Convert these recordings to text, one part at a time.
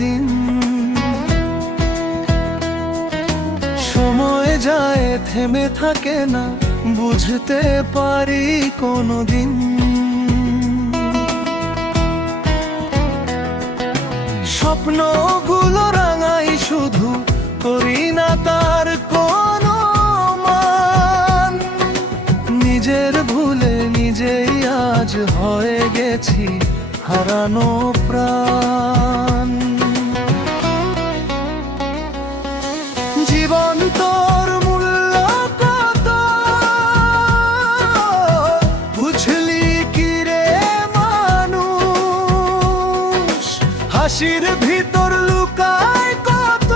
দিন। সময় যায় থেমে থাকে না, বুঝতে পারি কোনোদিন। স্বপ্নগুলো রাঙাই শুধু, করি না তার কোনো মান। নিজের ভুলে নিজেই আজ হয়ে গেছি হারানো প্রাণ। জীবন তোর মূল্য কত বুঝলি কি রে মানুষ? হাসির ভিতর লুকায় কত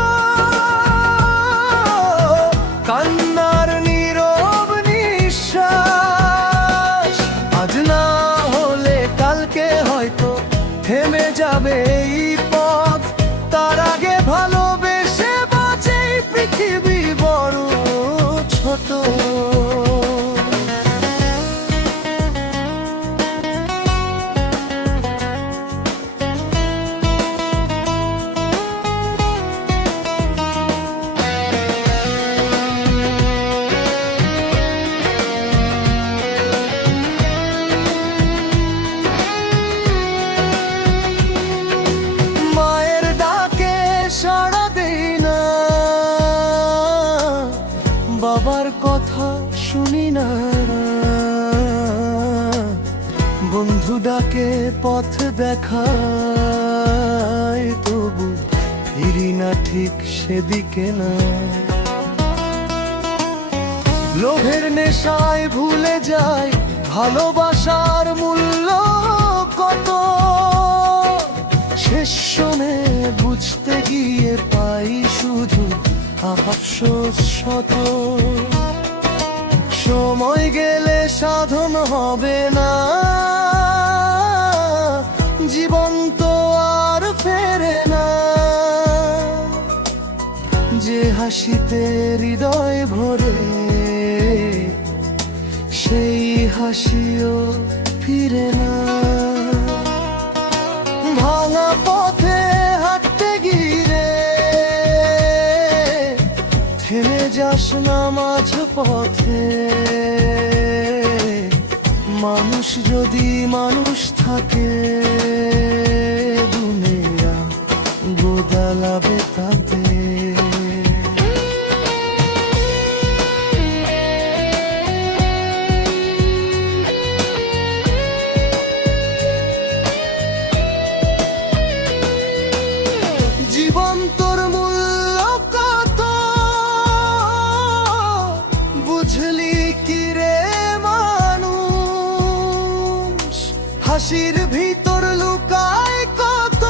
কান্নার নীরব নিঃশ্বাস। আজ না হলে কালকে হয়তো থেমে যাবে এই পথ। তার আগে ভালোবেসে বাঁচে পৃথিবী বড় ছোট। বাবার কথা শুনি না, বন্ধু ডাকে পথ দেখায়, তবু ফিরি না ঠিক সেদিকে না। লোভের নেশায় ভুলে যায় ভালোবাসার মূল্য কত। শেষ সময়ে বুঝতে গিয়ে পাই শুধু আফসোস শত। সময় গেলে সাধন হবে না, জীবন তো আর ফেরে না। যে হাসিতে হৃদয় ভরে সেই হাসিও ফিরে না। ভাঙা পথে হাঁটতে গিয়ে থেমে যাস না মাঝ পথে। মানুষ যদি মানুষ থাকে, দুনিয়া বদলাবে তাতে। জীবন তোর মূল্য কত বুঝলি কি রে মানুষ? হাসির ভিতর লুকায় কত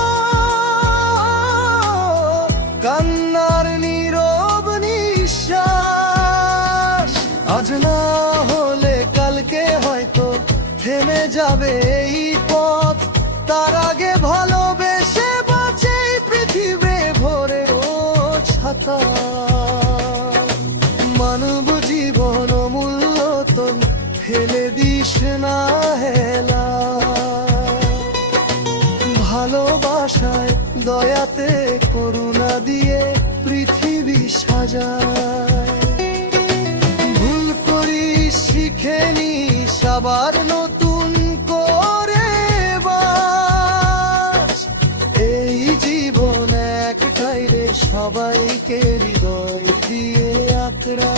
কান্নার নীরব নিঃশ্বাস। আজ না হলে কালকে হয়তো থেমে যাবে এই পথ। তার আগে ভালোবেসে বাঁচে পৃথিবী ভরে ও ছাতা। মানব জীবন অমূল্য তো ফেলে দিস না হেলা। ভালোবাসায় দয়াতে করুণা দিয়ে পৃথিবী সাজায়। ভুল করিস শিখে নিস আবার নতুন করে বাঁচ। এই জীবন একটাই রে, সবাইকে হৃদয় দিয়ে আঁকড়া।